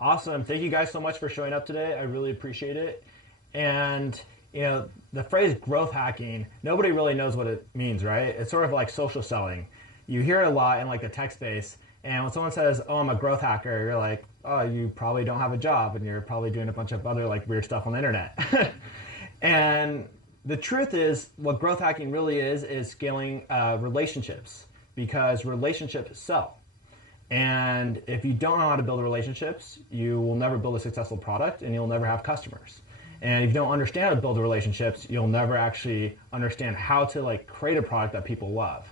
Awesome. Thank you guys so much for showing up today. I really appreciate it. And the phrase growth hacking, nobody really knows what it means, right? It's sort of like social selling. You hear it a lot in like the tech space, and when someone says, "Oh, I'm a growth hacker," you're like, "Oh, you probably don't have a job, and you're probably doing a bunch of other like weird stuff on the internet." And the truth is, what growth hacking really is scaling relationships, because relationships sell. And if you don't know how to build relationships, you will never build a successful product and you'll never have customers. And if you don't understand how to build relationships, you'll never actually understand how to like create a product that people love.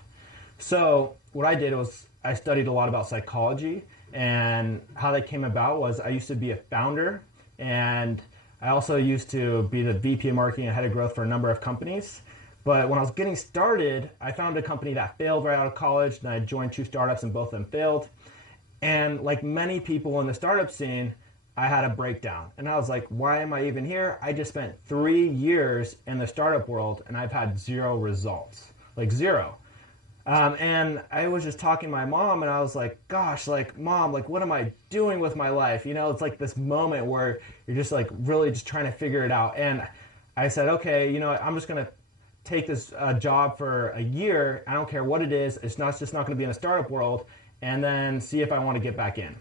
So what I did was I studied a lot about psychology, and how that came about was I used to be a founder, and I also used to be the VP of marketing and head of growth for a number of companies. But when I was getting started, I found a company that failed right out of college. Then I joined two startups and both of them failed. And like many people in the startup scene, I had a breakdown. And I was like, why am I even here? I just spent 3 years in the startup world and I've had zero results, like zero. And I was just talking to my mom and I was like, gosh, like mom, like what am I doing with my life? It's like this moment where you're just like really just trying to figure it out. And I said, okay, I'm just going to take this job for a year. I don't care what it is. It's just not going to be in a startup world, and then see if I want to get back in.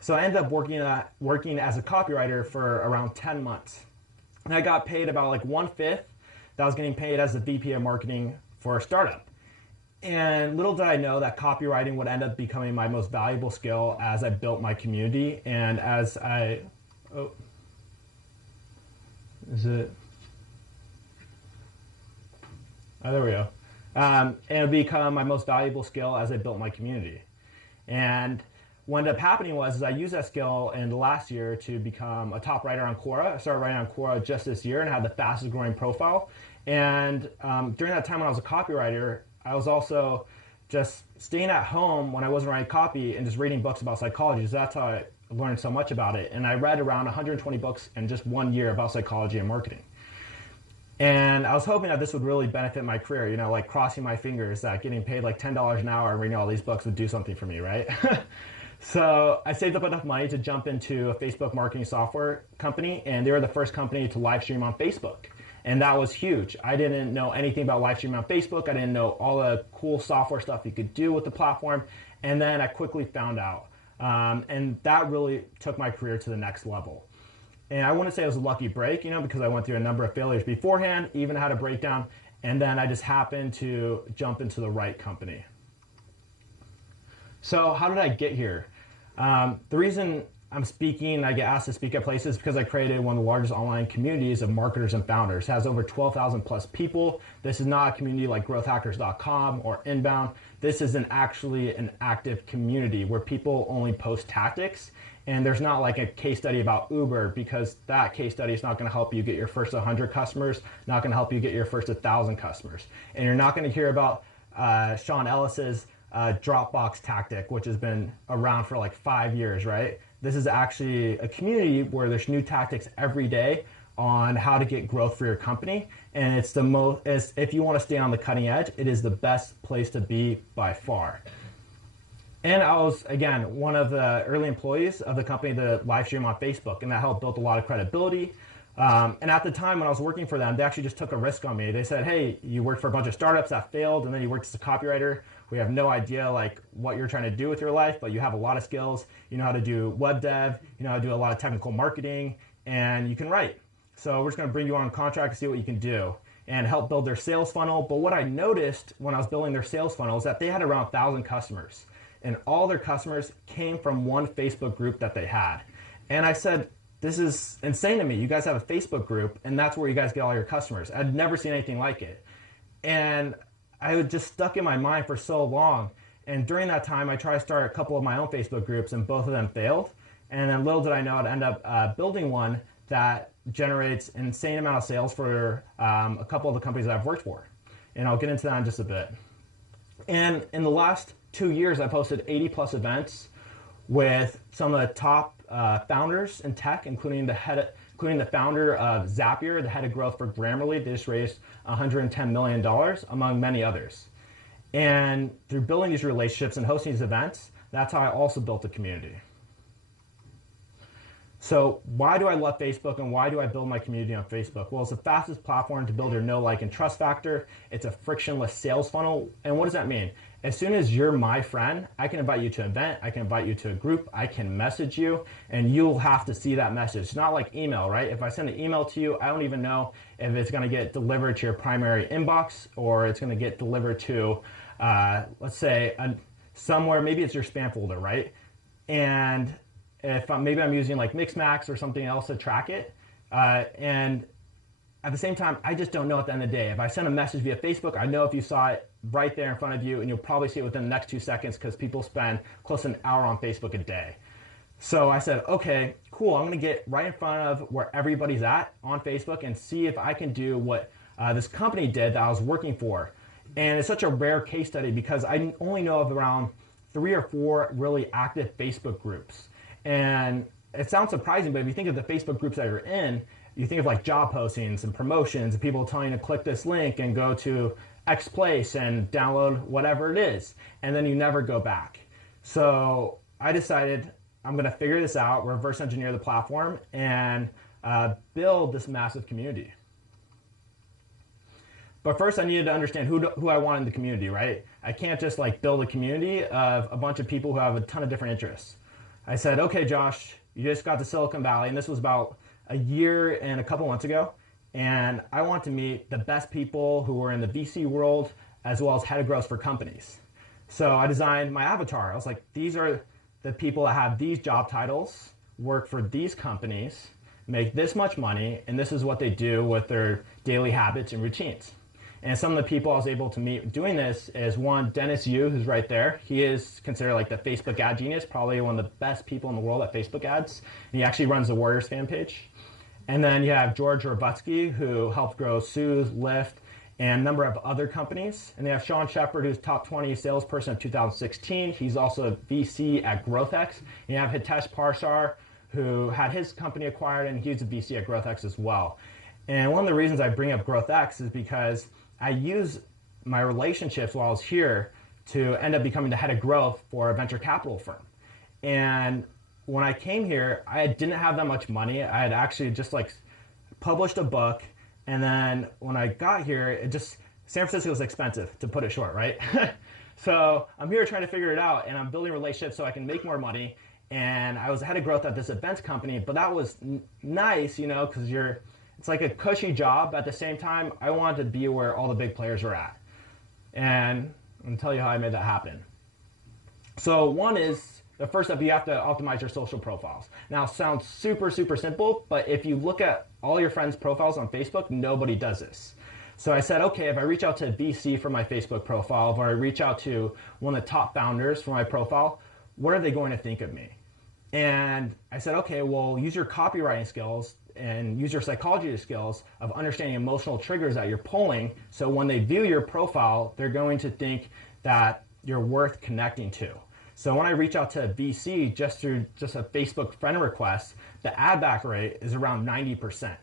So I ended up working as a copywriter for around 10 months. And I got paid about like 1/5 that I was getting paid as the VP of marketing for a startup. And little did I know that copywriting would end up becoming my most valuable skill as I built my community and as I, oh, is it? Oh, there we go. And it become my most valuable skill as I built my community. And what ended up happening was I used that skill in the last year to become a top writer on Quora. I started writing on Quora just this year and had the fastest growing profile. And during that time when I was a copywriter, I was also just staying at home when I wasn't writing copy and just reading books about psychology. So that's how I learned so much about it. And I read around 120 books in just 1 year about psychology and marketing. And I was hoping that this would really benefit my career, like crossing my fingers that getting paid like $10 an hour and reading all these books would do something for me, right? So I saved up enough money to jump into a Facebook marketing software company, and they were the first company to live stream on Facebook. And that was huge. I didn't know anything about live streaming on Facebook. I didn't know all the cool software stuff you could do with the platform. And then I quickly found out. And that really took my career to the next level. And I wouldn't say it was a lucky break, because I went through a number of failures beforehand, even had a breakdown, and then I just happened to jump into the right company. So how did I get here? The reason I'm speaking, I get asked to speak at places because I created one of the largest online communities of marketers and founders. It has over 12,000 plus people. This is not a community like growthhackers.com or Inbound. This is actually an active community where people only post tactics. And there's not like a case study about Uber, because that case study is not going to help you get your first 100 customers, not going to help you get your first 1,000 customers. And you're not going to hear about Sean Ellis's Dropbox tactic, which has been around for like 5 years, right? This is actually a community where there's new tactics every day on how to get growth for your company. And it's if you want to stay on the cutting edge, it is the best place to be by far. And I was, again, one of the early employees of the company that live stream on Facebook, and that helped build a lot of credibility. And at the time when I was working for them, they actually just took a risk on me. They said, hey, you worked for a bunch of startups that failed, and then you worked as a copywriter. We have no idea like what you're trying to do with your life, but you have a lot of skills. You know how to do web dev, you know how to do a lot of technical marketing, and you can write. So we're just going to bring you on contract and see what you can do, and help build their sales funnel. But what I noticed when I was building their sales funnel is that they had around 1,000 customers. And all their customers came from one Facebook group that they had. And I said, this is insane to me. You guys have a Facebook group, and that's where you guys get all your customers. I'd never seen anything like it. And I was just stuck in my mind for so long. And during that time, I tried to start a couple of my own Facebook groups, and both of them failed. And then little did I know I'd end up building one that generates an insane amount of sales for a couple of the companies that I've worked for. And I'll get into that in just a bit. And in the last 2 years, I posted 80 plus events with some of the top founders in tech, including the founder of Zapier, the head of growth for Grammarly. They just raised $110 million, among many others. And through building these relationships and hosting these events, that's how I also built a community. So why do I love Facebook and why do I build my community on Facebook? Well, it's the fastest platform to build your know, like, and trust factor. It's a frictionless sales funnel. And what does that mean? As soon as you're my friend, I can invite you to an event, I can invite you to a group, I can message you, and you'll have to see that message. It's not like email, right? If I send an email to you, I don't even know if it's gonna get delivered to your primary inbox or it's gonna get delivered to, let's say, somewhere, maybe it's your spam folder, right? And if maybe I'm using like Mixmax or something else to track it, and at the same time, I just don't know at the end of the day. If I send a message via Facebook, I know if you saw it right there in front of you, and you'll probably see it within the next 2 seconds because people spend close to an hour on Facebook a day. So I said, okay, cool, I'm gonna get right in front of where everybody's at on Facebook and see if I can do what this company did that I was working for. And it's such a rare case study because I only know of around 3 or 4 really active Facebook groups. And it sounds surprising, but if you think of the Facebook groups that you're in, you think of like job postings and promotions and people telling you to click this link and go to X place and download whatever it is. And then you never go back. So I decided I'm going to figure this out, reverse engineer the platform, and build this massive community. But first I needed to understand who I want in the community, right? I can't just like build a community of a bunch of people who have a ton of different interests. I said, okay, Josh, you just got to Silicon Valley, and this was about a year and a couple months ago, and I want to meet the best people who were in the VC world as well as head of growth for companies. So I designed my avatar. I was like, these are the people that have these job titles, work for these companies, make this much money, and this is what they do with their daily habits and routines. And some of the people I was able to meet doing this is one, Dennis Yu, who's right there. He is considered like the Facebook ad genius, probably one of the best people in the world at Facebook ads. And he actually runs the Warriors fan page. And then you have George Robutsky, who helped grow Suze, Lyft, and a number of other companies. And they have Sean Shepard, who's top 20 salesperson of 2016. He's also a VC at GrowthX. And you have Hitesh Parsar, who had his company acquired, and he's a VC at GrowthX as well. And one of the reasons I bring up GrowthX is because I use my relationships while I was here to end up becoming the head of growth for a venture capital firm. And when I came here, I didn't have that much money. I had actually just like published a book. And then when I got here, San Francisco was expensive, to put it short, right? So I'm here trying to figure it out, and I'm building relationships so I can make more money. And I was head of growth at this events company, but that was nice, you know, because it's like a cushy job. At the same time, I wanted to be where all the big players are at. And I'm going to tell you how I made that happen. So one is, the first step, you have to optimize your social profiles. Now, it sounds super, super simple, but if you look at all your friends' profiles on Facebook, nobody does this. So I said, okay, if I reach out to a VC for my Facebook profile, if I reach out to one of the top founders for my profile, what are they going to think of me? And I said, okay, well, use your copywriting skills and use your psychology skills of understanding emotional triggers that you're pulling. So when they view your profile, they're going to think that you're worth connecting to. So when I reach out to a VC just through a Facebook friend request, the ad back rate is around 90%.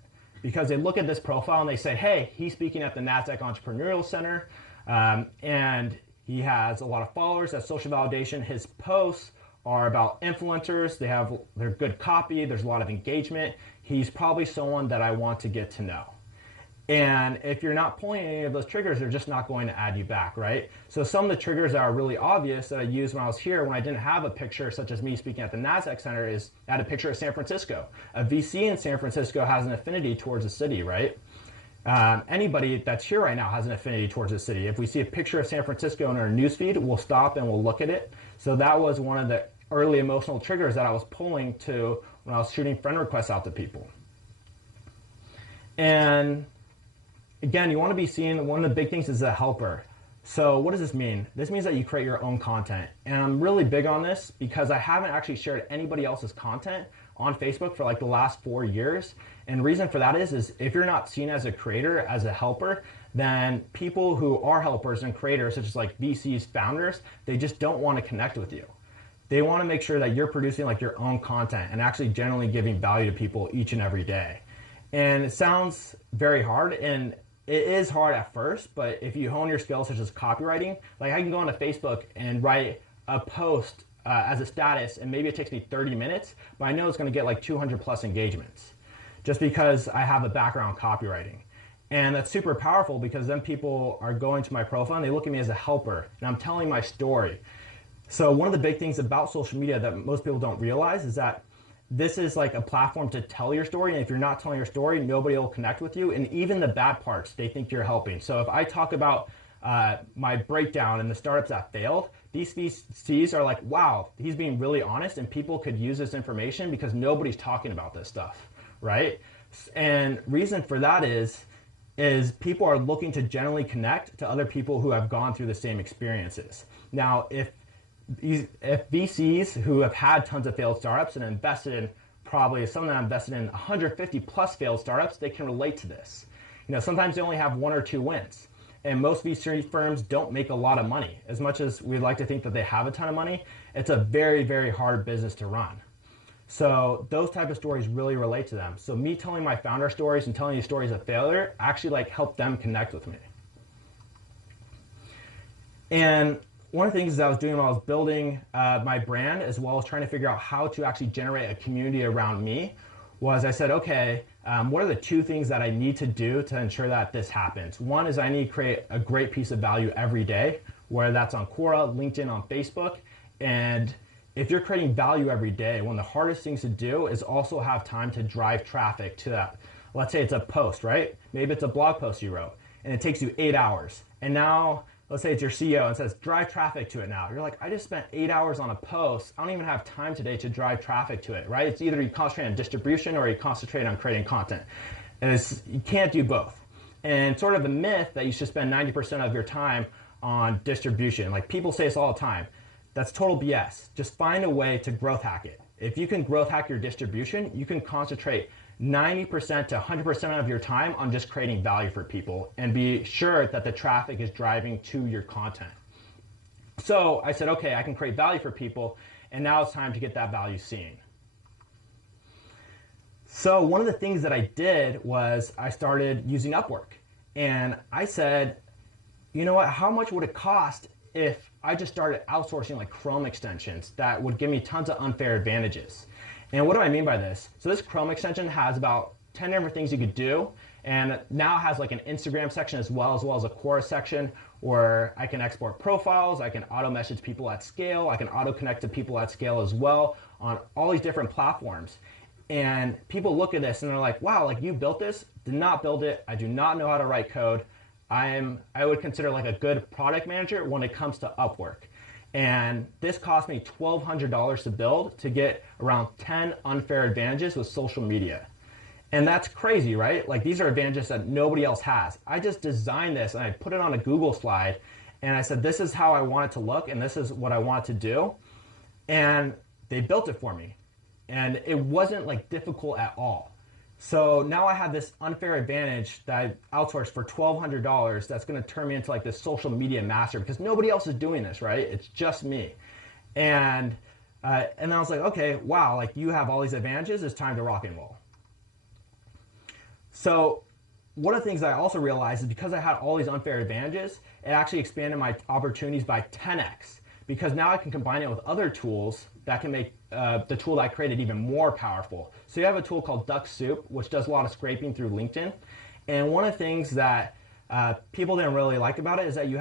Because they look at this profile and they say, hey, he's speaking at the NASDAQ Entrepreneurial Center, and he has a lot of followers. That's social validation. His posts are about influencers. They're good copy. There's a lot of engagement. He's probably someone that I want to get to know. And if you're not pulling any of those triggers, they're just not going to add you back, right? So some of the triggers that are really obvious that I used when I was here, when I didn't have a picture such as me speaking at the NASDAQ Center, is I had a picture of San Francisco. A VC in San Francisco has an affinity towards the city, right? Anybody that's here right now has an affinity towards the city. If we see a picture of San Francisco in our newsfeed, we'll stop and we'll look at it. So that was one of the early emotional triggers that I was pulling to when I was shooting friend requests out to people. And again, you want to be seen. One of the big things is a helper. So what does this mean? This means that you create your own content. And I'm really big on this because I haven't actually shared anybody else's content on Facebook for like the last 4 years. And the reason for that is if you're not seen as a creator, as a helper, then people who are helpers and creators, such as like VCs, founders, they just don't want to connect with you. They want to make sure that you're producing like your own content and actually generally giving value to people each and every day. And it sounds very hard, and it is hard at first, but if you hone your skills such as copywriting, like I can go onto Facebook and write a post as a status, and maybe it takes me 30 minutes, but I know it's going to get like 200 plus engagements just because I have a background copywriting. And that's super powerful because then people are going to my profile and they look at me as a helper and I'm telling my story. So one of the big things about social media that most people don't realize is that this is like a platform to tell your story, and if you're not telling your story, nobody will connect with you, and even the bad parts, they think you're helping. So if I talk about my breakdown and the startups that failed, these VCs are like, wow, he's being really honest, and people could use this information because nobody's talking about this stuff, right? And reason for that is people are looking to generally connect to other people who have gone through the same experiences. Now, if VCs who have had tons of failed startups and invested in, probably some of them invested in 150 plus failed startups, they can relate to this. You know, sometimes they only have 1 or 2 wins. And most VC firms don't make a lot of money. As much as we'd like to think that they have a ton of money, it's a very, very hard business to run. So those type of stories really relate to them. So me telling my founder stories and telling these stories of failure actually like help them connect with me. And one of the things that I was doing when I was building my brand, as well as trying to figure out how to actually generate a community around me, was I said, okay, what are the 2 things that I need to do to ensure that this happens? One is I need to create a great piece of value every day, whether that's on Quora, LinkedIn, on Facebook. And if you're creating value every day, one of the hardest things to do is also have time to drive traffic to that. Let's say it's a post, right? Maybe it's a blog post you wrote, and it takes you 8 hours. And now, let's say it's your CEO and says, drive traffic to it now. You're like, I just spent 8 hours on a post. I don't even have time today to drive traffic to it, right? It's either you concentrate on distribution or you concentrate on creating content. And you can't do both. And sort of a myth that you should spend 90% of your time on distribution. Like people say this all the time. That's total BS. Just find a way to growth hack it. If you can growth hack your distribution, you can concentrate 90% to 100% of your time on just creating value for people and be sure that the traffic is driving to your content. So I said, okay, I can create value for people, and now it's time to get that value seen. So one of the things that I did was I started using Upwork, and I said, you know what, how much would it cost if I just started outsourcing like Chrome extensions that would give me tons of unfair advantages? And what do I mean by this? So this Chrome extension has about 10 different things you could do, and now has like an Instagram section as well as a Quora section where I can export profiles, I can auto message people at scale, I can auto connect to people at scale as well on all these different platforms. And people look at this and they're like, wow, like you built this? Did not build it. I do not know how to write code. I would consider like a good product manager when it comes to Upwork. And this cost me $1,200 to build to get around 10 unfair advantages with social media. And that's crazy, right? Like these are advantages that nobody else has. I just designed this and I put it on a Google slide and I said, this is how I want it to look and this is what I want to do. And they built it for me. And it wasn't like difficult at all. So now I have this unfair advantage that I outsourced for $1,200 that's going to turn me into like this social media master because nobody else is doing this, right? It's just me. And I was like, okay, wow, like you have all these advantages. It's time to rock and roll. So one of the things I also realized is because I had all these unfair advantages, it actually expanded my opportunities by 10x because now I can combine it with other tools that can make the tool that I created even more powerful. So you have a tool called Duck Soup, which does a lot of scraping through LinkedIn. And one of the things that people didn't really like about it is that you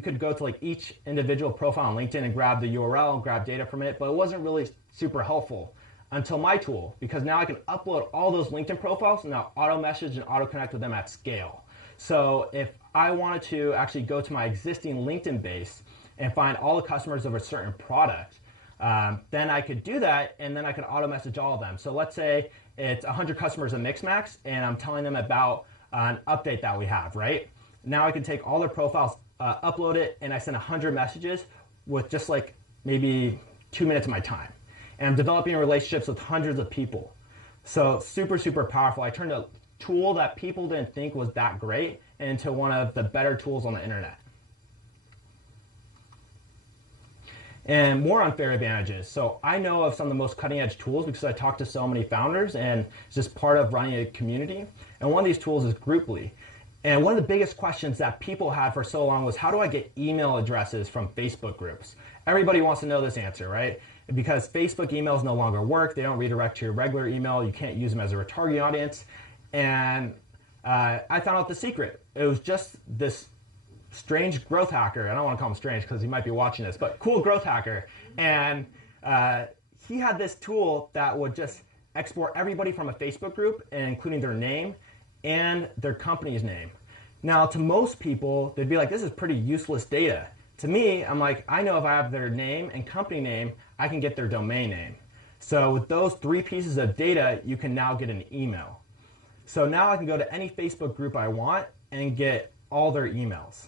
could go to like each individual profile on LinkedIn and grab the URL and grab data from it, but it wasn't really super helpful until my tool, because now I can upload all those LinkedIn profiles and now auto message and auto connect with them at scale. So if I wanted to actually go to my existing LinkedIn base and find all the customers of a certain product, then I could do that, and then I could auto message all of them. So let's say it's 100 customers of Mixmax, and I'm telling them about an update that we have, right? Now I can take all their profiles, upload it, and I send 100 messages with just like maybe 2 minutes of my time. And I'm developing relationships with hundreds of people. So super, super powerful. I turned a tool that people didn't think was that great into one of the better tools on the internet. And more unfair advantages. So I know of some of the most cutting edge tools because I talk to so many founders and it's just part of running a community. And one of these tools is Grouply. And one of the biggest questions that people had for so long was, how do I get email addresses from Facebook groups? Everybody wants to know this answer, right? Because Facebook emails no longer work. They don't redirect to your regular email. You can't use them as a retargeting audience. And I found out the secret. It was just this strange growth hacker. I don't want to call him strange because he might be watching this, but cool growth hacker. And he had this tool that would just export everybody from a Facebook group, and including their name and their company's name. Now, to most people, they'd be like, this is pretty useless data. To me, I'm like, I know if I have their name and company name, I can get their domain name. So with those 3 pieces of data, you can now get an email. So now I can go to any Facebook group I want and get all their emails.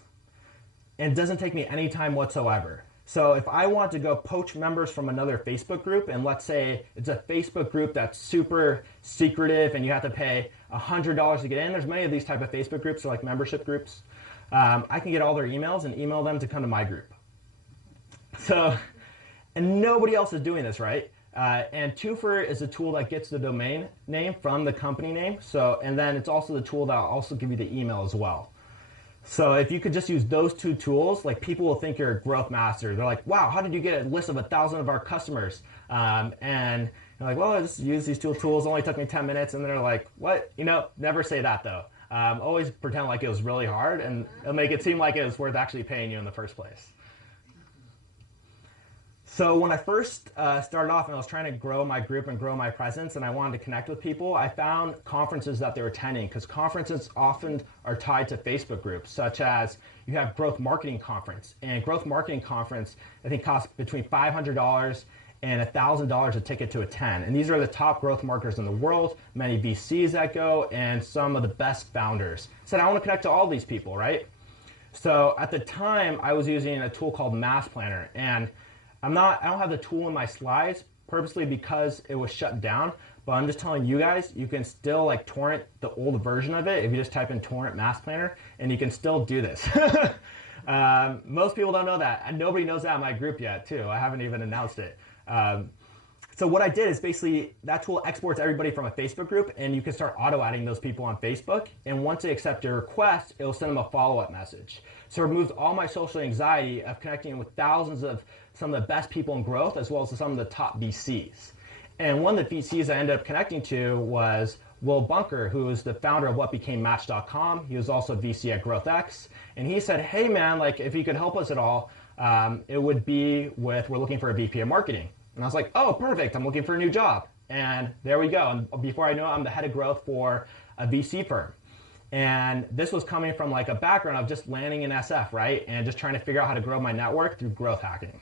And it doesn't take me any time whatsoever. So if I want to go poach members from another Facebook group, and let's say it's a Facebook group that's super secretive and you have to pay $100 to get in, there's many of these type of Facebook groups, so like membership groups. I can get all their emails and email them to come to my group. So, and nobody else is doing this, right? And Toofer is a tool that gets the domain name from the company name. So, and then it's also the tool that will also give you the email as well. So if you could just use those 2 tools, like people will think you're a growth master. They're like, wow, how did you get a list of 1,000 of our customers? And you're like, well, I just use these 2 tools. It only took me 10 minutes. And they're like, what? You know, never say that though. Always pretend like it was really hard, and it'll make it seem like it was worth actually paying you in the first place. So when I first started off and I was trying to grow my group and grow my presence and I wanted to connect with people, I found conferences that they were attending, because conferences often are tied to Facebook groups, such as you have Growth Marketing Conference. And Growth Marketing Conference, I think, costs between $500 and $1,000 a ticket to attend. And these are the top growth marketers in the world, many VCs that go, and some of the best founders. So I want to connect to all these people, right? So at the time, I was using a tool called Mass Planner, and I don't have the tool in my slides purposely because it was shut down, but I'm just telling you guys, you can still like torrent the old version of it if you just type in torrent Mass Planner, and you can still do this. Most people don't know that, and nobody knows that in my group yet too. I haven't even announced it. So what I did is basically that tool exports everybody from a Facebook group, and you can start auto-adding those people on Facebook. And once they accept your request, it'll send them a follow-up message. So it removes all my social anxiety of connecting with thousands of some of the best people in growth, as well as some of the top VCs. And one of the VCs I ended up connecting to was Will Bunker, who is the founder of what became Match.com. He was also VC at GrowthX. And he said, hey man, like if you could help us at all, it would be we're looking for a VP of marketing. And I was like, oh, perfect, I'm looking for a new job. And there we go. And before I know it, I'm the head of growth for a VC firm. And this was coming from like a background of just landing in SF, right? And just trying to figure out how to grow my network through growth hacking.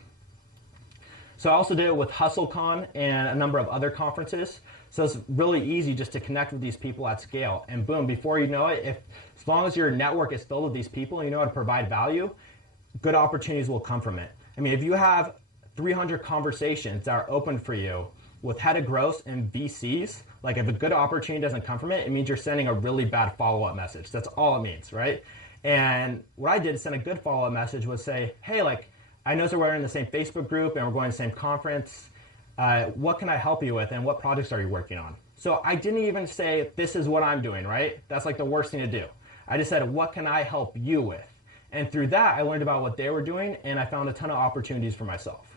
So I also did it with HustleCon and a number of other conferences. So it's really easy just to connect with these people at scale. And boom, before you know it, as long as your network is filled with these people and you know how to provide value, good opportunities will come from it. I mean, if you have 300 conversations that are open for you with head of growth and VCs, like if a good opportunity doesn't come from it, it means you're sending a really bad follow-up message. That's all it means, right? And what I did to send a good follow-up message was say, hey, like, I know that we're in the same Facebook group and we're going to the same conference. What can I help you with, and what projects are you working on? So I didn't even say, this is what I'm doing, right? That's like the worst thing to do. I just said, what can I help you with? And through that, I learned about what they were doing, and I found a ton of opportunities for myself.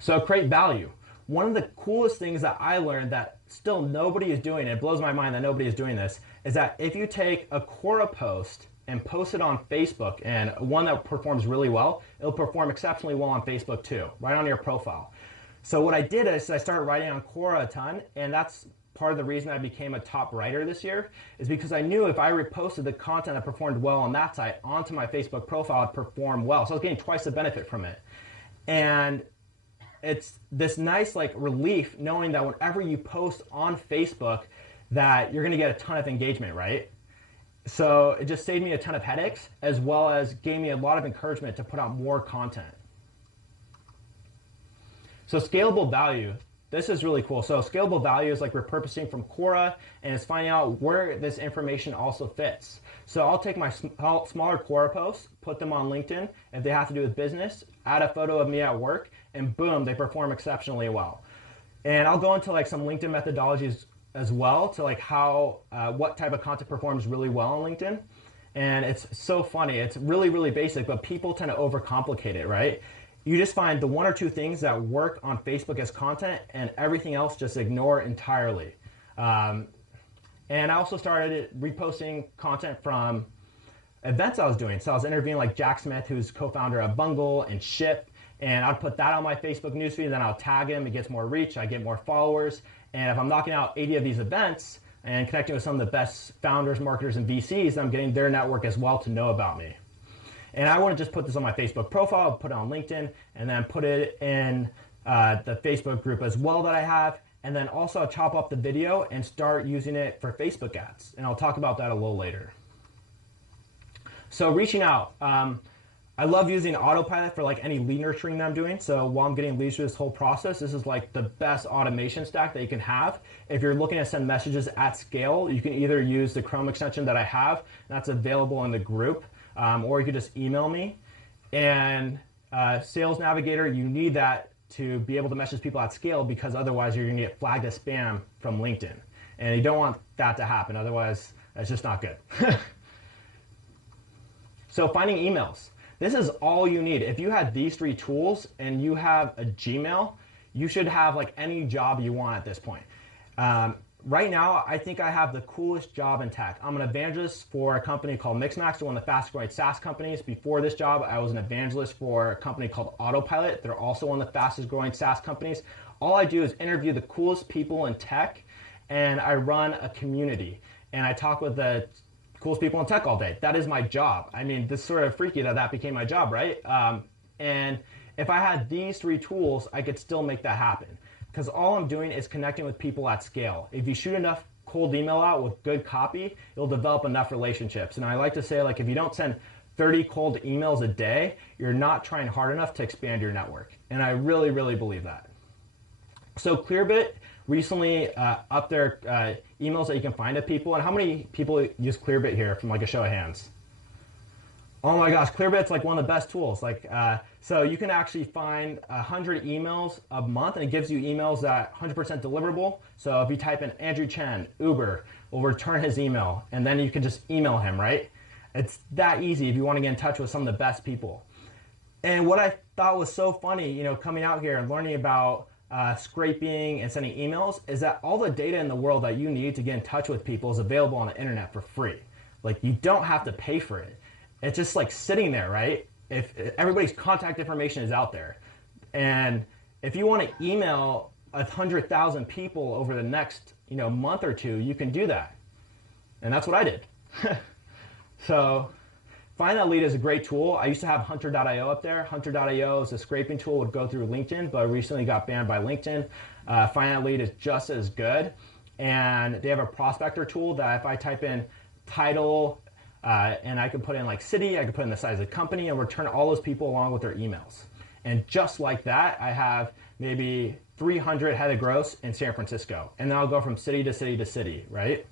So create value. One of the coolest things that I learned that still nobody is doing, and it blows my mind that nobody is doing this, is that if you take a Quora post and post it on Facebook, and one that performs really well, it'll perform exceptionally well on Facebook too, right on your profile. So what I did is I started writing on Quora a ton, and that's part of the reason I became a top writer this year, is because I knew if I reposted the content that performed well on that site onto my Facebook profile, it'd perform well. So I was getting twice the benefit from it. And it's this nice like relief knowing that whenever you post on Facebook that you're gonna get a ton of engagement, right? So it just saved me a ton of headaches, as well as gave me a lot of encouragement to put out more content. So scalable value, this is really cool. So scalable value is like repurposing from Quora, and it's finding out where this information also fits. So I'll take my smaller Quora posts, put them on LinkedIn, if they have to do with business, add a photo of me at work, and boom, they perform exceptionally well. And I'll go into like some LinkedIn methodologies as well to like how, what type of content performs really well on LinkedIn. And it's so funny. It's really, really basic, but people tend to overcomplicate it, right? You just find the one or two things that work on Facebook as content and everything else just ignore entirely. And I also started reposting content from events I was doing. So I was interviewing like Jack Smith, who's co-founder of Bungle and Ship, and I'd put that on my Facebook newsfeed, then I'll tag him, it gets more reach, I get more followers. And if I'm knocking out 80 of these events and connecting with some of the best founders, marketers, and VCs, I'm getting their network as well to know about me. And I want to just put this on my Facebook profile, put it on LinkedIn, and then put it in the Facebook group as well that I have. And then also I'll chop up the video and start using it for Facebook ads. And I'll talk about that a little later. So reaching out. I love using Autopilot for like any lead nurturing that I'm doing. So while I'm getting leads through this whole process, this is like the best automation stack that you can have. If you're looking to send messages at scale, you can either use the Chrome extension that I have, that's available in the group, or you could just email me. And Sales Navigator, you need that to be able to message people at scale, because otherwise you're gonna get flagged as spam from LinkedIn. And you don't want that to happen, otherwise that's just not good. So finding emails. This is all you need. If you had these three tools and you have a Gmail, you should have like any job you want at this point. Right now, I think I have the coolest job in tech. I'm an evangelist for a company called Mixmax, one of the fastest growing SaaS companies. Before this job, I was an evangelist for a company called Autopilot. They're also one of the fastest growing SaaS companies. All I do is interview the coolest people in tech, and I run a community. And I talk with the coolest people in tech all day. That is my job. I mean, this is sort of freaky that that became my job, right? And if I had these three tools, I could still make that happen. Because all I'm doing is connecting with people at scale. If you shoot enough cold email out with good copy, you'll develop enough relationships. And I like to say, like, if you don't send 30 cold emails a day, you're not trying hard enough to expand your network. And I really, really believe that. So Clearbit recently upped their emails that you can find of people. And how many people use Clearbit here from like a show of hands? Oh my gosh, Clearbit's like one of the best tools. Like, so you can actually find 100 emails a month, and it gives you emails that 100% deliverable. So if you type in Andrew Chen, Uber, will return his email, and then you can just email him, right? It's that easy if you want to get in touch with some of the best people. And what I thought was so funny, you know, coming out here and learning about scraping and sending emails, is that all the data in the world that you need to get in touch with people is available on the internet for free. Like, you don't have to pay for it. It's just like sitting there, right? If everybody's contact information is out there. And if you want to email 100,000 people over the next, you know, month or two, you can do that. And that's what I did. So Find That Lead is a great tool. I used to have Hunter.io up there. Hunter.io is a scraping tool, would go through LinkedIn, but recently got banned by LinkedIn. Find That Lead is just as good. And they have a prospector tool that if I type in title, and I can put in like city, I can put in the size of the company, and return all those people along with their emails. And just like that, I have maybe 300 head of gross in San Francisco. And then I'll go from city to city to city, right?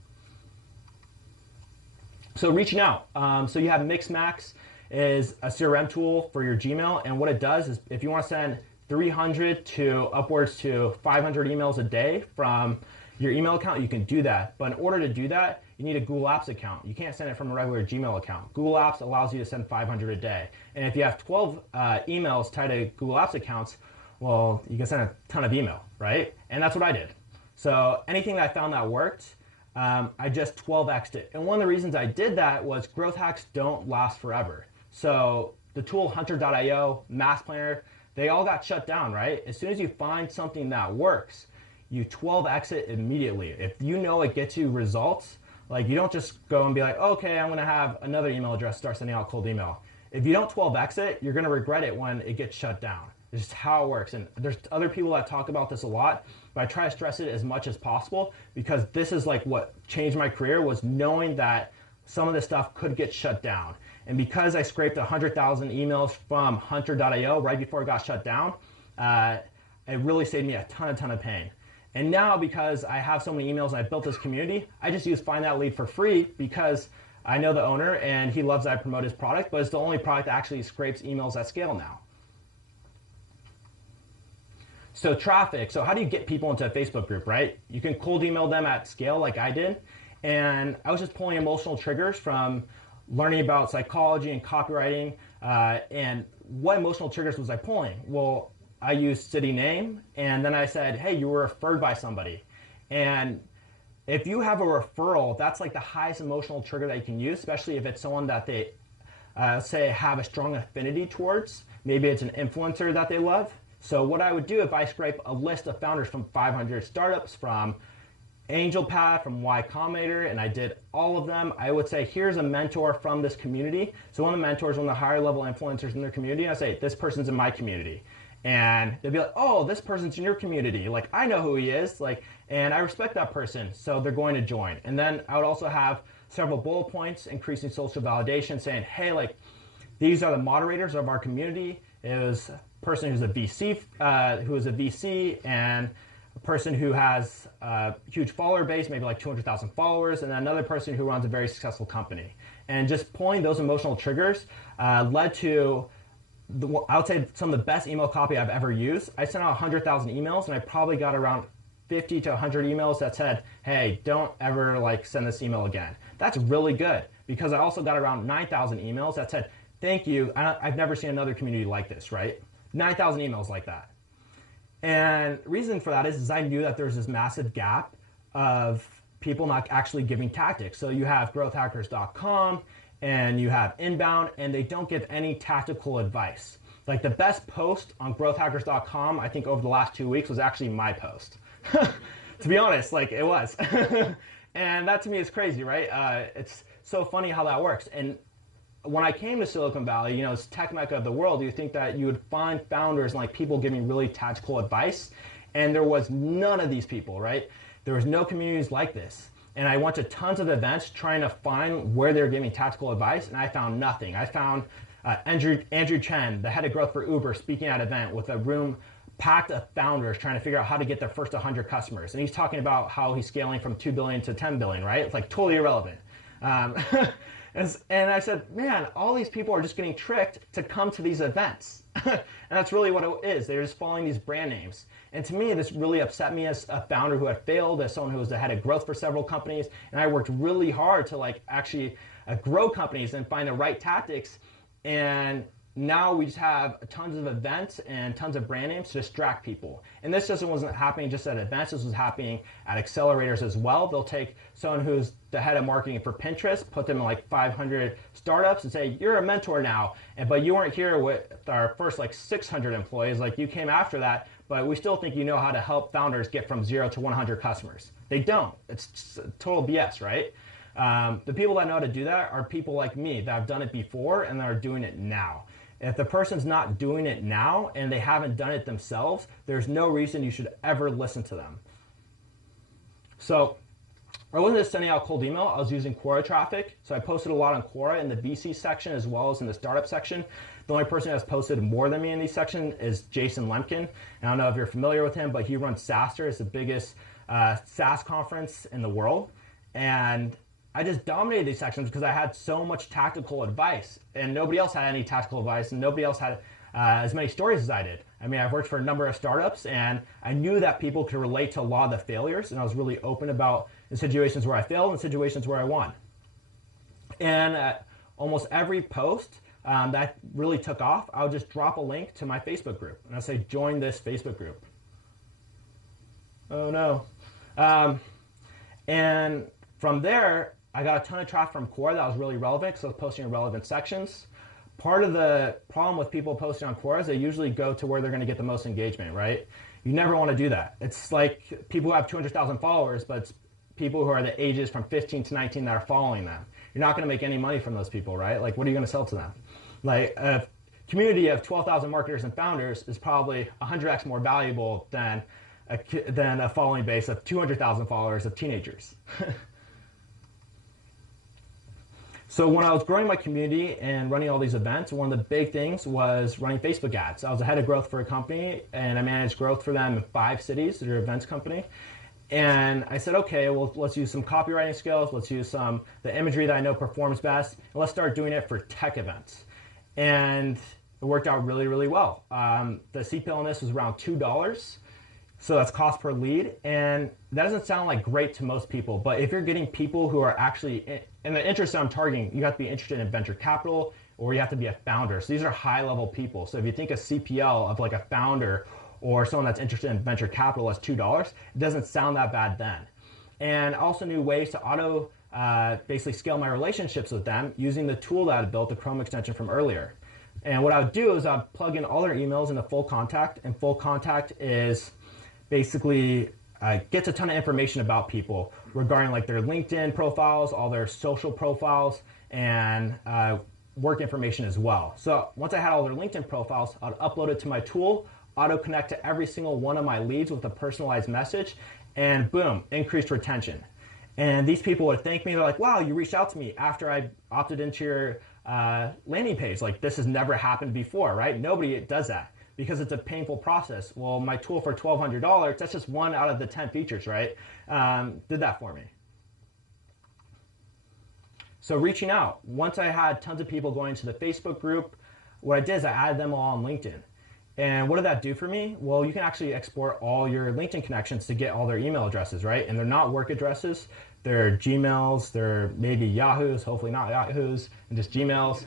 So reaching out. So you have Mixmax is a CRM tool for your Gmail. And what it does is if you want to send 300 to upwards to 500 emails a day from your email account, you can do that. But in order to do that, you need a Google Apps account. You can't send it from a regular Gmail account. Google Apps allows you to send 500 a day. And if you have 12 emails tied to Google Apps accounts, well, you can send a ton of email, right? And that's what I did. So anything that I found that worked, I just 12x'd it. And one of the reasons I did that was growth hacks don't last forever. So the tool Hunter.io, Mass Planner, they all got shut down, right? As soon as you find something that works, you 12x it immediately. If you know it gets you results, like, you don't just go and be like, okay, I'm gonna have another email address, start sending out cold email. If you don't 12x it, you're gonna regret it when it gets shut down. It's just how it works. And there's other people that talk about this a lot, but I try to stress it as much as possible, because this is like what changed my career, was knowing that some of this stuff could get shut down. And because I scraped 100,000 emails from Hunter.io right before it got shut down, it really saved me a ton of pain. And now, because I have so many emails and I built this community, I just use Find That Lead for free, because I know the owner and he loves that I promote his product, but it's the only product that actually scrapes emails at scale now. So traffic. So how do you get people into a Facebook group, right? You can cold email them at scale like I did. And I was just pulling emotional triggers from learning about psychology and copywriting, and what emotional triggers was I pulling? Well, I used city name, and then I said, hey, you were referred by somebody. And if you have a referral, that's like the highest emotional trigger that you can use, especially if it's someone that they say have a strong affinity towards. Maybe it's an influencer that they love. So what I would do if I scrape a list of founders from 500 startups, from AngelPad, from Y Combinator, and I did all of them, I would say, here's a mentor from this community. So one of the mentors, one of the higher level influencers in their community, I say, this person's in my community. And they'd be like, oh, this person's in your community. Like, I know who he is. Like, and I respect that person. So they're going to join. And then I would also have several bullet points, increasing social validation, saying, hey, like, these are the moderators of our community. It was a person who's a VC, and a person who has a huge follower base, maybe like 200,000 followers, and another person who runs a very successful company. And just pulling those emotional triggers led to, I would say, some of the best email copy I've ever used. I sent out 100,000 emails, and I probably got around 50 to 100 emails that said, hey, don't ever like send this email again. That's really good, because I also got around 9,000 emails that said, thank you, I've never seen another community like this, right? 9,000 emails like that. And the reason for that is I knew that there's this massive gap of people not actually giving tactics. So you have growthhackers.com and you have Inbound, and they don't give any tactical advice. Like, the best post on growthhackers.com, I think over the last 2 weeks, was actually my post. To be honest, like, it was. And that to me is crazy, right? It's so funny how that works. And when I came to Silicon Valley, you know, it's tech mecca of the world, you think that you would find founders and like people giving really tactical advice, and there was none of these people, right? There was no communities like this. And I went to tons of events trying to find where they were giving tactical advice, and I found nothing. I found Andrew Chen, the head of growth for Uber, speaking at an event with a room packed of founders trying to figure out how to get their first 100 customers. And he's talking about how he's scaling from 2 billion to 10 billion, right? It's like totally irrelevant. And I said, man, all these people are just getting tricked to come to these events. And that's really what it is. They're just following these brand names. And to me, this really upset me as a founder who had failed, as someone who was the head of growth for several companies. And I worked really hard to like actually grow companies and find the right tactics. And now we just have tons of events and tons of brand names to distract people. And this just wasn't happening just at events. This was happening at accelerators as well. They'll take someone who's the head of marketing for Pinterest, put them in like 500 startups and say, you're a mentor now, but you weren't here with our first like 600 employees. Like, you came after that, but we still think you know how to help founders get from 0 to 100 customers. They don't. It's just total BS, right? The people that know how to do that are people like me that have done it before and that are doing it now. If the person's not doing it now and they haven't done it themselves, there's no reason you should ever listen to them. So I wasn't just sending out cold email, I was using Quora traffic. So I posted a lot on Quora in the VC section as well as in the startup section. The only person that's posted more than me in these sections is Jason Lemkin. And I don't know if you're familiar with him, but he runs SaaStr. It's the biggest SaaS conference in the world. And I just dominated these sections because I had so much tactical advice, and nobody else had any tactical advice, and nobody else had as many stories as I did. I mean, I've worked for a number of startups, and I knew that people could relate to a lot of the failures, and I was really open about the situations where I failed and situations where I won. And almost every post that really took off, I would just drop a link to my Facebook group, and I'd say, join this Facebook group. Oh no. And from there, I got a ton of traffic from Quora that was really relevant because I was posting in relevant sections. Part of the problem with people posting on Quora is they usually go to where they're going to get the most engagement, right? You never want to do that. It's like people who have 200,000 followers, but it's people who are the ages from 15 to 19 that are following them. You're not going to make any money from those people, right? Like, what are you going to sell to them? Like, a community of 12,000 marketers and founders is probably 100x more valuable than a following base of 200,000 followers of teenagers. So when I was growing my community and running all these events, one of the big things was running Facebook ads. I was the head of growth for a company, and I managed growth for them in 5 cities. They're an events company. And I said, okay, well, let's use some copywriting skills. Let's use the imagery that I know performs best. And let's start doing it for tech events. And it worked out really, really well. The CPL on this was around $2. So that's cost per lead. And that doesn't sound like great to most people, but if you're getting people who are actually, in the interest I'm targeting, you have to be interested in venture capital, or you have to be a founder. So these are high level people. So if you think a CPL of like a founder or someone that's interested in venture capital as $2, it doesn't sound that bad then. And I also knew ways to basically scale my relationships with them using the tool that I built, the Chrome extension from earlier. And what I would do is I'd plug in all their emails into Full Contact, and Full Contact is basically gets a ton of information about people regarding like their LinkedIn profiles, all their social profiles, and work information as well. So once I had all their LinkedIn profiles, I'd upload it to my tool, auto connect to every single one of my leads with a personalized message, and boom, increased retention. And these people would thank me. They're like, wow, you reached out to me after I opted into your landing page. Like, this has never happened before, right? Nobody does that because it's a painful process. Well, my tool for $1,200, that's just one out of the 10 features, right? Did that for me. So reaching out, once I had tons of people going to the Facebook group, what I did is I added them all on LinkedIn. And what did that do for me? Well, you can actually export all your LinkedIn connections to get all their email addresses, right? And they're not work addresses. They're Gmails, they're maybe Yahoos, hopefully not Yahoos, and just Gmails.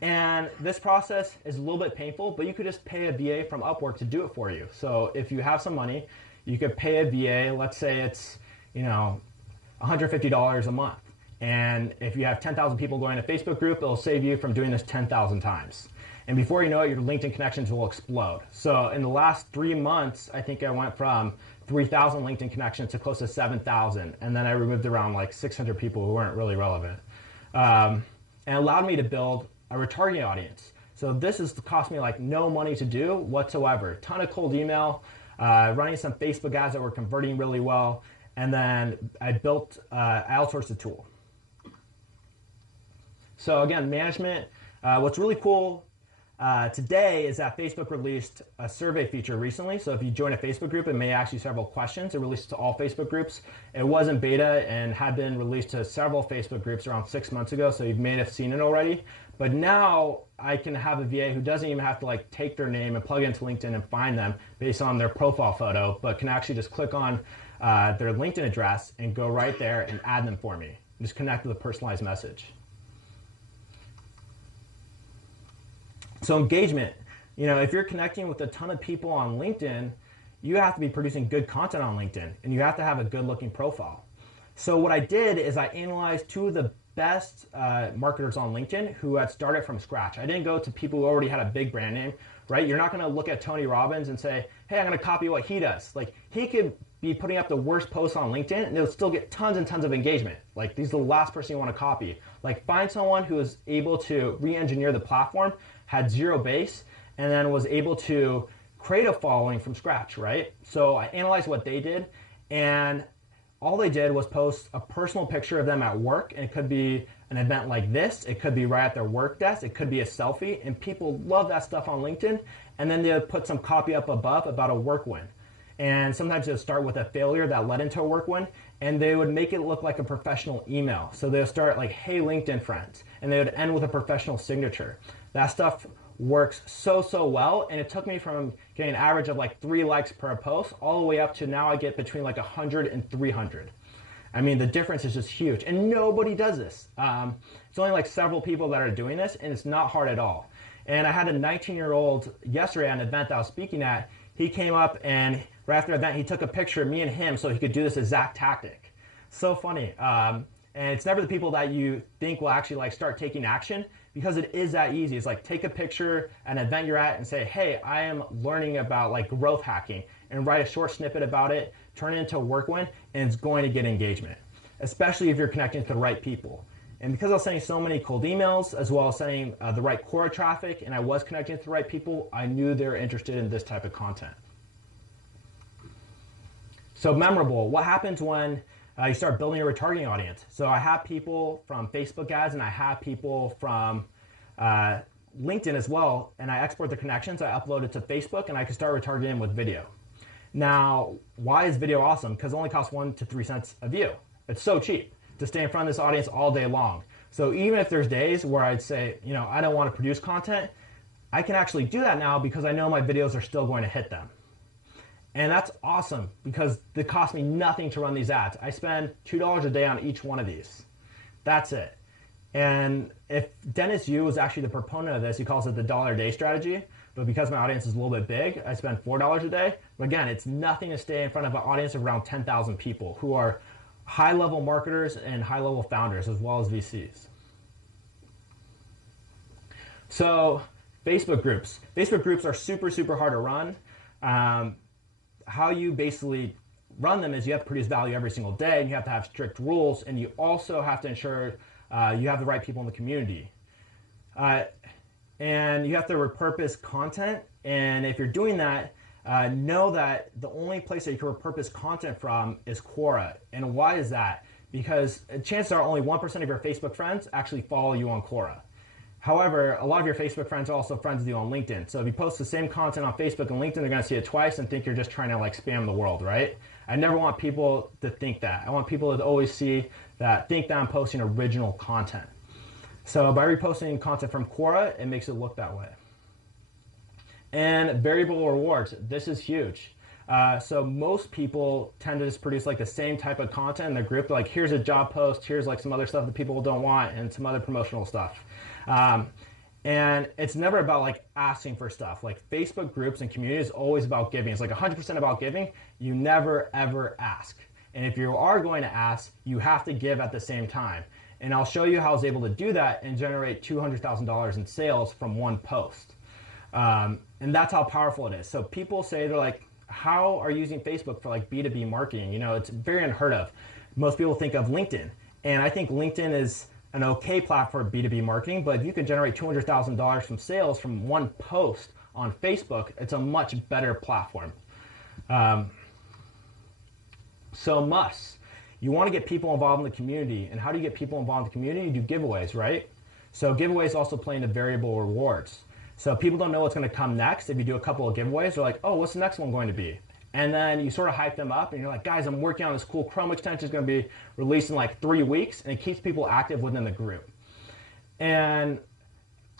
And this process is a little bit painful, but you could just pay a VA from Upwork to do it for you. So if you have some money, you could pay a VA, let's say it's, $150 a month. And if you have 10,000 people going to a Facebook group, it'll save you from doing this 10,000 times. And before you know it, your LinkedIn connections will explode. So in the last 3 months, I think I went from 3,000 LinkedIn connections to close to 7,000. And then I removed around like 600 people who weren't really relevant. And allowed me to build a retargeting audience. So this has cost me like no money to do whatsoever. Ton of cold email, running some Facebook ads that were converting really well. And then I outsourced the tool. So again, management, what's really cool today is that Facebook released a survey feature recently. So if you join a Facebook group, it may ask you several questions. It released to all Facebook groups. It was in beta and had been released to several Facebook groups around 6 months ago. So you may have seen it already. But now I can have a VA who doesn't even have to like take their name and plug it into LinkedIn and find them based on their profile photo, but can actually just click on their LinkedIn address and go right there and add them for me. Just connect with a personalized message. So engagement, if you're connecting with a ton of people on LinkedIn, you have to be producing good content on LinkedIn, and you have to have a good looking profile. So what I did is I analyzed 2 of the best marketers on LinkedIn who had started from scratch. I didn't go to people who already had a big brand name, right? You're not gonna look at Tony Robbins and say, hey, I'm gonna copy what he does. Like, he could be putting up the worst posts on LinkedIn and they'll still get tons and tons of engagement. Like, he's the last person you wanna copy. Like, find someone who is able to re-engineer the platform, had 0 base, and then was able to create a following from scratch, right? So I analyzed what they did, and all they did was post a personal picture of them at work, and it could be an event like this, it could be right at their work desk, it could be a selfie, and people love that stuff on LinkedIn, and then they'll put some copy up above about a work win. And sometimes they'll start with a failure that led into a work win, and they would make it look like a professional email. So they'll start like, hey, LinkedIn friends, and they would end with a professional signature. That stuff works so well, and it took me from getting an average of like 3 likes per post all the way up to now I get between like 100 and 300. I mean, the difference is just huge, and nobody does this. It's only like several people that are doing this, and it's not hard at all. And I had a 19-year-old yesterday at an event that I was speaking at. He came up, and right after the event, he took a picture of me and him so he could do this exact tactic. So funny. And it's never the people that you think will actually like start taking action, because it is that easy. It's like, take a picture at an event you're at and say, hey, I am learning about like growth hacking, and write a short snippet about it, turn it into a work win, and it's going to get engagement, especially if you're connecting to the right people. And because I was sending so many cold emails, as well as sending the right Quora traffic, and I was connecting to the right people, I knew they were interested in this type of content. So memorable, what happens when you start building a retargeting audience? So I have people from Facebook ads, and I have people from LinkedIn as well, and I export the connections, I upload it to Facebook, and I can start retargeting with video. Now, why is video awesome? Because it only costs 1 to 3 cents a view. It's so cheap to stay in front of this audience all day long. So even if there's days where I'd say, I don't want to produce content, I can actually do that now because I know my videos are still going to hit them. And that's awesome because it costs me nothing to run these ads. I spend $2 a day on each one of these. That's it. And if Dennis Yu was actually the proponent of this, he calls it the $1 a day strategy. But because my audience is a little bit big, I spend $4 a day. But again, it's nothing to stay in front of an audience of around 10,000 people who are high-level marketers and high-level founders as well as VCs. So Facebook groups. Facebook groups are super, super hard to run. How you basically run them is you have to produce value every single day, and you have to have strict rules, and you also have to ensure you have the right people in the community. And you have to repurpose content, and if you're doing that, know that the only place that you can repurpose content from is Quora. And why is that? Because chances are only 1% of your Facebook friends actually follow you on Quora. However, a lot of your Facebook friends are also friends with you on LinkedIn. So if you post the same content on Facebook and LinkedIn, they're going to see it twice and think you're just trying to like spam the world, right? I never want people to think that. I want people to always think that I'm posting original content. So by reposting content from Quora, it makes it look that way. And variable rewards, this is huge. So most people tend to just produce like the same type of content in their group. Like here's a job post, here's like some other stuff that people don't want, and some other promotional stuff. And it's never about like asking for stuff. Like Facebook groups and communities is always about giving. It's like 100% about giving. You never ever ask. And if you are going to ask, you have to give at the same time. And I'll show you how I was able to do that and generate $200,000 in sales from one post. And that's how powerful it is. So people say, they're like, how are you using Facebook for like B2B marketing? You know, it's very unheard of. Most people think of LinkedIn. And I think LinkedIn is an okay platform for B2B marketing, but if you can generate $200,000 from sales from one post on Facebook, it's a much better platform. So musts. You want to get people involved in the community. And how do you get people involved in the community? You do giveaways, right? So giveaways also play into variable rewards. So people don't know what's going to come next. If you do a couple of giveaways, they're like, oh, what's the next one going to be? And then you sort of hype them up and you're like, guys, I'm working on this cool Chrome extension. It's going to be released in like 3 weeks, and it keeps people active within the group. And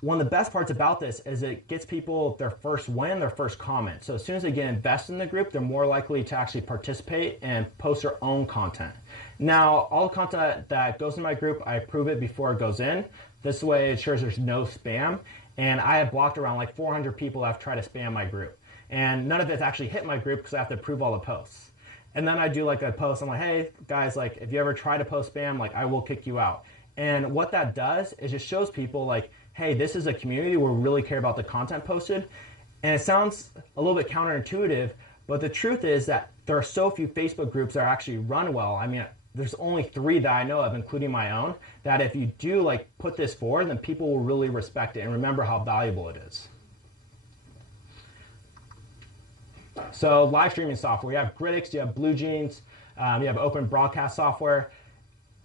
one of the best parts about this is it gets people their first win, their first comment. So as soon as they get invested in the group, they're more likely to actually participate and post their own content. Now, all the content that goes in my group, I approve it before it goes in. This way it ensures there's no spam. And I have blocked around like 400 people that have tried to spam my group. And none of it's actually hit my group because I have to approve all the posts. And then I do like a post, I'm like, hey guys, like if you ever try to post spam, like I will kick you out. And what that does is just shows people like, hey, this is a community where we really care about the content posted. And it sounds a little bit counterintuitive, but the truth is that there are so few Facebook groups that are actually run well. I mean, there's only 3 that I know of, including my own, that if you do like put this forward, then people will really respect it and remember how valuable it is. So live streaming software, you have Gridix, you have Blue Jeans, you have open broadcast software.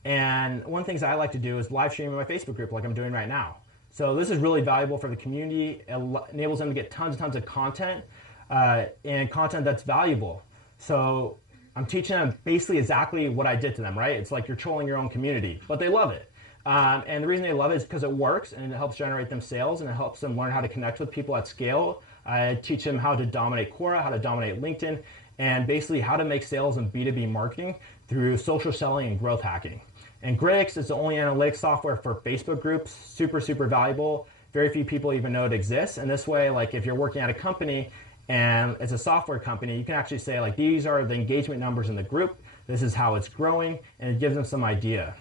And one of the things I like to do is live stream in my Facebook group like I'm doing right now. So this is really valuable for the community. It enables them to get tons and tons of content and content that's valuable. So I'm teaching them basically exactly what I did to them, right? It's like you're trolling your own community, but they love it. And the reason they love it is because it works and it helps generate them sales and it helps them learn how to connect with people at scale. I teach them how to dominate Quora, how to dominate LinkedIn, and basically how to make sales in B2B marketing through social selling and growth hacking. And Gridix is the only analytics software for Facebook groups, super, super valuable. Very few people even know it exists. And this way, like if you're working at a company and it's a software company, you can actually say like, these are the engagement numbers in the group. This is how it's growing, and it gives them some idea.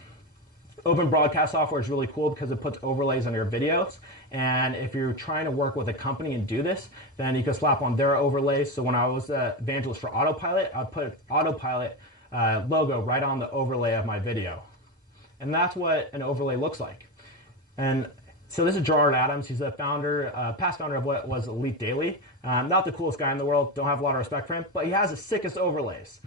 Open broadcast software is really cool because it puts overlays on your videos. And if you're trying to work with a company and do this, then you can slap on their overlays. So when I was the evangelist for Autopilot, I'd put Autopilot logo right on the overlay of my video. And that's what an overlay looks like. And so this is Gerard Adams. He's the founder, past founder of what was Elite Daily. Not the coolest guy in the world. Don't have a lot of respect for him, but he has the sickest overlays.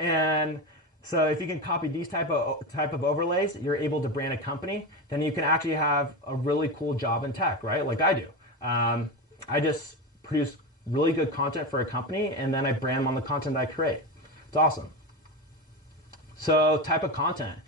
And so if you can copy these type of overlays, you're able to brand a company. Then you can actually have a really cool job in tech, right? Like I do. I just produce really good content for a company, and then I brand them on the content that I create. It's awesome. So type of content.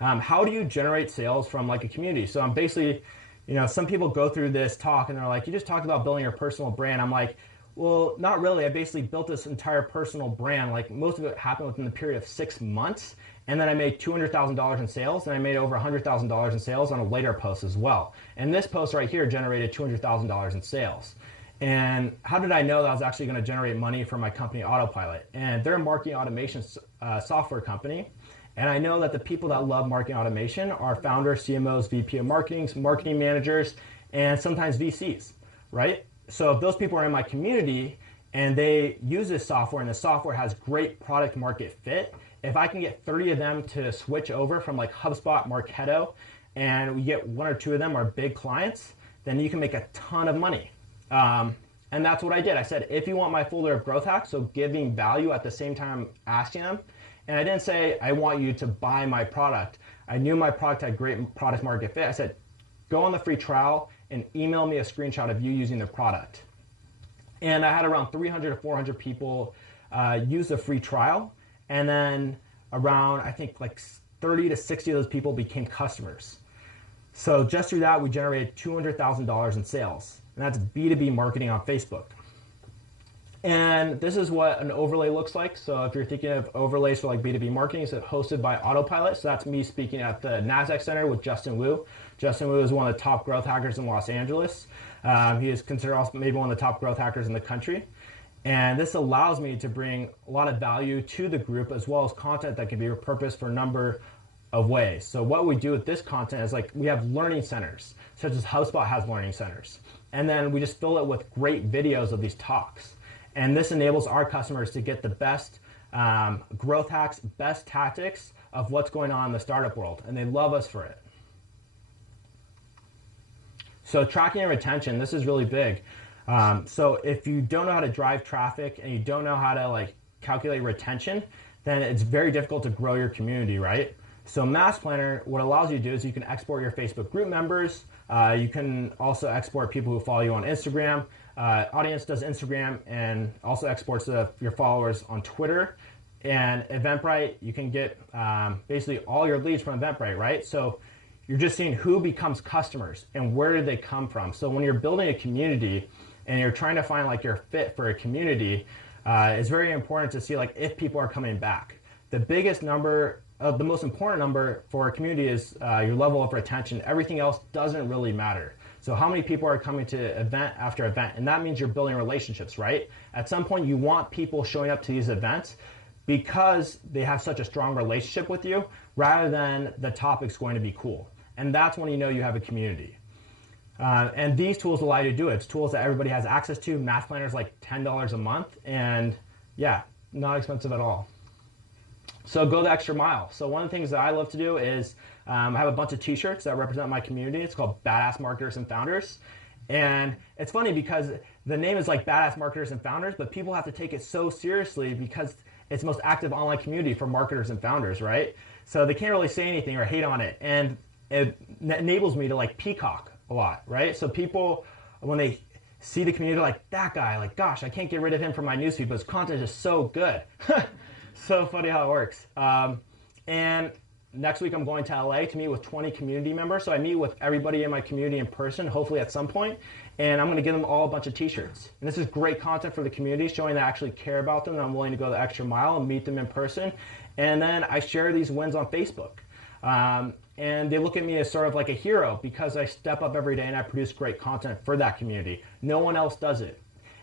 How do you generate sales from like a community? So I'm basically, you know, some people go through this talk and they're like, you just talked about building your personal brand. I'm like, Well, not really. I basically built this entire personal brand. Like most of it happened within the period of 6 months. And then I made $200,000 in sales, and I made over $100,000 in sales on a later post as well. And this post right here generated $200,000 in sales. And how did I know that I was actually going to generate money for my company, Autopilot? And they're a marketing automation software company. And I know that the people that love marketing automation are founders, CMOs, VP of marketing, marketing managers, and sometimes VCs, right? So if those people are in my community and they use this software and the software has great product market fit, if I can get 30 of them to switch over from like HubSpot, Marketo, and we get 1 or 2 of them are big clients, then you can make a ton of money. And that's what I did. I said, if you want my folder of growth hacks, so giving value at the same time asking them, and I didn't say, I want you to buy my product. I knew my product had great product market fit. I said, go on the free trial and email me a screenshot of you using the product. And I had around 300 to 400 people use the free trial. And then around, I think like 30 to 60 of those people became customers. So just through that, we generated $200,000 in sales. And that's B2B marketing on Facebook. And this is what an overlay looks like. So if you're thinking of overlays for like B2B marketing, it's hosted by Autopilot. So that's me speaking at the NASDAQ Center with Justin Wu. Justin Wu is one of the top growth hackers in Los Angeles. He is considered also maybe one of the top growth hackers in the country. And this allows me to bring a lot of value to the group as well as content that can be repurposed for a number of ways. So what we do with this content is like we have learning centers, such as HubSpot has learning centers. And then we just fill it with great videos of these talks. And this enables our customers to get the best growth hacks, best tactics of what's going on in the startup world. And they love us for it. So tracking and retention, this is really big. So if you don't know how to drive traffic and you don't know how to like calculate retention, then it's very difficult to grow your community, right? So Mass Planner, what it allows you to do is you can export your Facebook group members. You can also export people who follow you on Instagram. Audience does Instagram and also exports your followers on Twitter. And Eventbrite, you can get basically all your leads from Eventbrite, right? So you're just seeing who becomes customers and where did they come from. So when you're building a community and you're trying to find like your fit for a community, it's very important to see like if people are coming back. The biggest number, the most important number for a community is your level of retention. Everything else doesn't really matter. So how many people are coming to event after event? And that means you're building relationships, right? At some point you want people showing up to these events because they have such a strong relationship with you rather than the topic's going to be cool. And that's when you know you have a community. And these tools allow you to do it. It's tools that everybody has access to. Math Planner is like $10 a month. And yeah, not expensive at all. So go the extra mile. So one of the things that I love to do is I have a bunch of t-shirts that represent my community. It's called Badass Marketers and Founders. And it's funny because the name is like Badass Marketers and Founders, but people have to take it so seriously because it's the most active online community for marketers and founders, right? So they can't really say anything or hate on it. And it enables me to like peacock a lot, right? So people, when they see the community, like that guy, like, gosh, I can't get rid of him from my newsfeed, but his content is so good. So funny how it works. And next week I'm going to LA to meet with 20 community members. So I meet with everybody in my community in person, hopefully at some point, and I'm going to give them all a bunch of t-shirts. And this is great content for the community, showing that I actually care about them, that I'm willing to go the extra mile and meet them in person. And then I share these wins on Facebook. And they look at me as sort of like a hero because I step up every day and I produce great content for that community. No one else does it.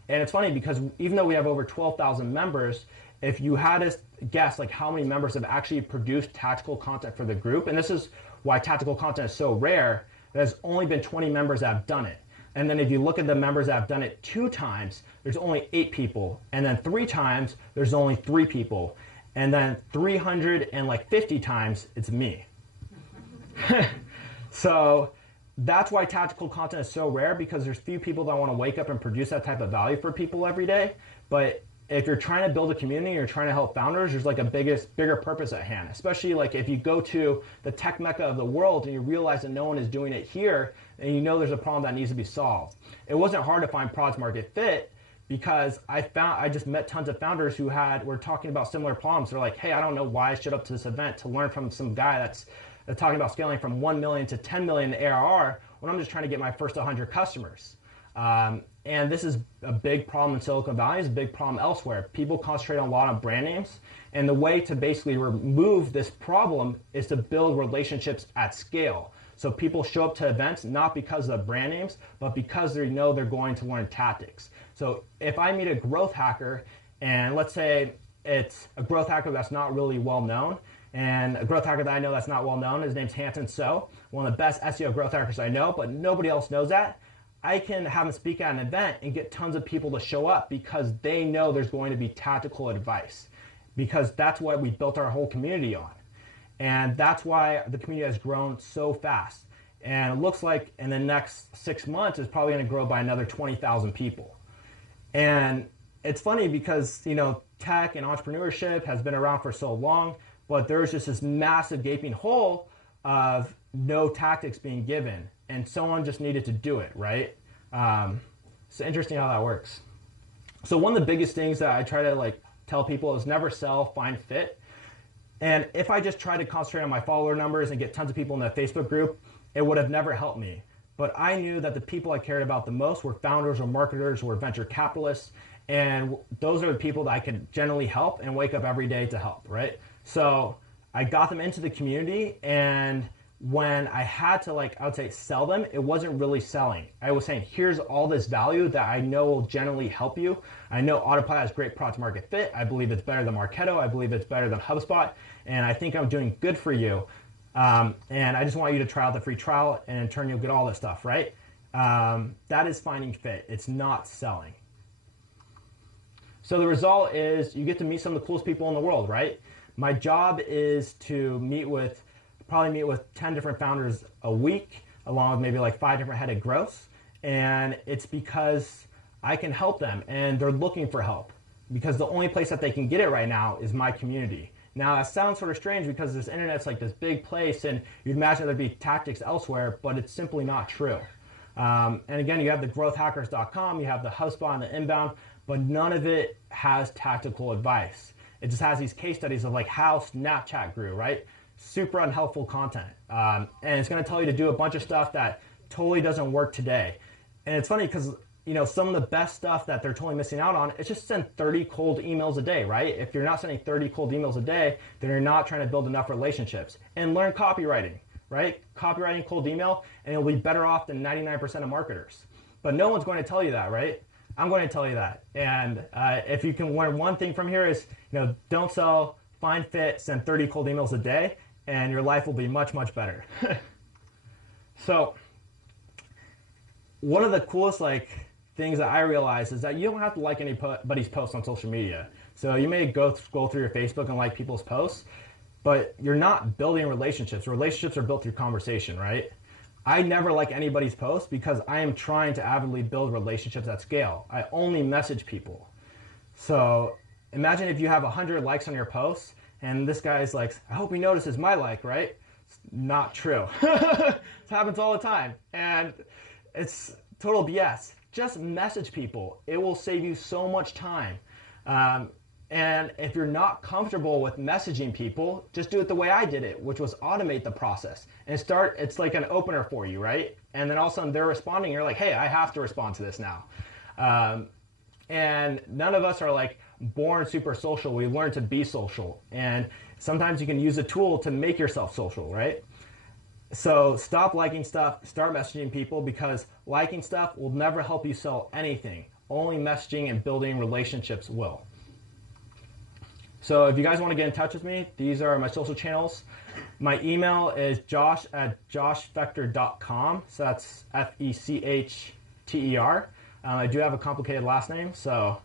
And it's funny because even though we have over 12,000 members, if you had to guess like how many members have actually produced tactical content for the group, and this is why tactical content is so rare, there's only been 20 members that have done it. And then if you look at the members that have done it 2 times, there's only 8 people. And then 3 times, there's only 3 people. And then 350 times, it's me. So that's why tactical content is so rare, because there's few people that want to wake up and produce that type of value for people every day. But if you're trying to build a community, you're trying to help founders, there's like a bigger purpose at hand. Especially like if you go to the tech mecca of the world and you realize that no one is doing it here, and you know there's a problem that needs to be solved. It wasn't hard to find product market fit because I just met tons of founders who were talking about similar problems. They're like, hey, I don't know why I showed up to this event to learn from some guy that's talking about scaling from 1 million to 10 million in ARR when I'm just trying to get my first 100 customers. And this is a big problem in Silicon Valley, it's a big problem elsewhere. People concentrate on a lot of brand names, and the way to basically remove this problem is to build relationships at scale. So people show up to events not because of brand names, but because they know they're going to learn tactics. So if I meet a growth hacker, and let's say it's a growth hacker that's not really well known, and a growth hacker that I know that's not well known, his name's Hanson So, one of the best SEO growth hackers I know, but nobody else knows that. I can have him speak at an event and get tons of people to show up because they know there's going to be tactical advice, because that's what we built our whole community on. And that's why the community has grown so fast. And it looks like in the next 6 months, it's probably going to grow by another 20,000 people. And it's funny because, you know, tech and entrepreneurship has been around for so long, but there's just this massive gaping hole of no tactics being given. And someone just needed to do it, right? It's interesting how that works. So one of the biggest things that I try to tell people is never sell, find fit. And if I just tried to concentrate on my follower numbers and get tons of people in that Facebook group, it would have never helped me. But I knew that the people I cared about the most were founders or marketers or venture capitalists. And those are the people that I could generally help and wake up every day to help, right? So I got them into the community, and when I had to, I would say, sell them, it wasn't really selling. I was saying, here's all this value that I know will generally help you. I know Autopilot has great product market fit. I believe it's better than Marketo. I believe it's better than HubSpot. And I think I'm doing good for you. And I just want you to try out the free trial, and in turn, you'll get all this stuff, right? That is finding fit. It's not selling. So the result is you get to meet some of the coolest people in the world, right? My job is to probably meet with 10 different founders a week, along with maybe 5 different head of growths. And it's because I can help them, and they're looking for help, because the only place that they can get it right now is my community. Now that sounds sort of strange because this internet's this big place, and you'd imagine there'd be tactics elsewhere, but it's simply not true. And again, you have the growthhackers.com, you have the HubSpot and the Inbound, but none of it has tactical advice. It just has these case studies of how Snapchat grew, right? Super unhelpful content. And it's going to tell you to do a bunch of stuff that totally doesn't work today. And it's funny because, some of the best stuff that they're totally missing out on is just send 30 cold emails a day, right? If you're not sending 30 cold emails a day, then you're not trying to build enough relationships. And learn copywriting, right? Copywriting cold email, and you'll be better off than 99% of marketers. But no one's going to tell you that, right? I'm going to tell you that. And if you can learn one thing from here is, don't sell, find fit, send 30 cold emails a day, and your life will be much, much better. So one of the coolest things that I realized is that you don't have to like anybody's posts on social media. So you may scroll through your Facebook and like people's posts, but you're not building relationships. Relationships are built through conversation, right? I never like anybody's posts because I am trying to avidly build relationships at scale. I only message people. So imagine if you have 100 likes on your posts, and this guy's like, I hope he notices my like, right? It's not true. It happens all the time. And it's total BS. Just message people. It will save you so much time. And if you're not comfortable with messaging people, just do it the way I did it, which was automate the process. And it's like an opener for you, right? And then all of a sudden they're responding. You're like, hey, I have to respond to this now. And none of us are born super social. We learn to be social. And sometimes you can use a tool to make yourself social, right? So stop liking stuff, start messaging people, because liking stuff will never help you sell anything. Only messaging and building relationships will. So if you guys want to get in touch with me, these are my social channels. My email is josh@joshfechter.com. So that's Fechter. I do have a complicated last name. So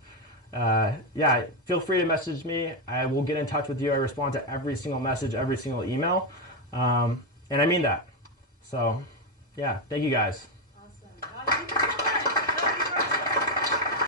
yeah, feel free to message me. I will get in touch with you. I respond to every single message, every single email. And I mean that. So yeah, thank you guys. Awesome.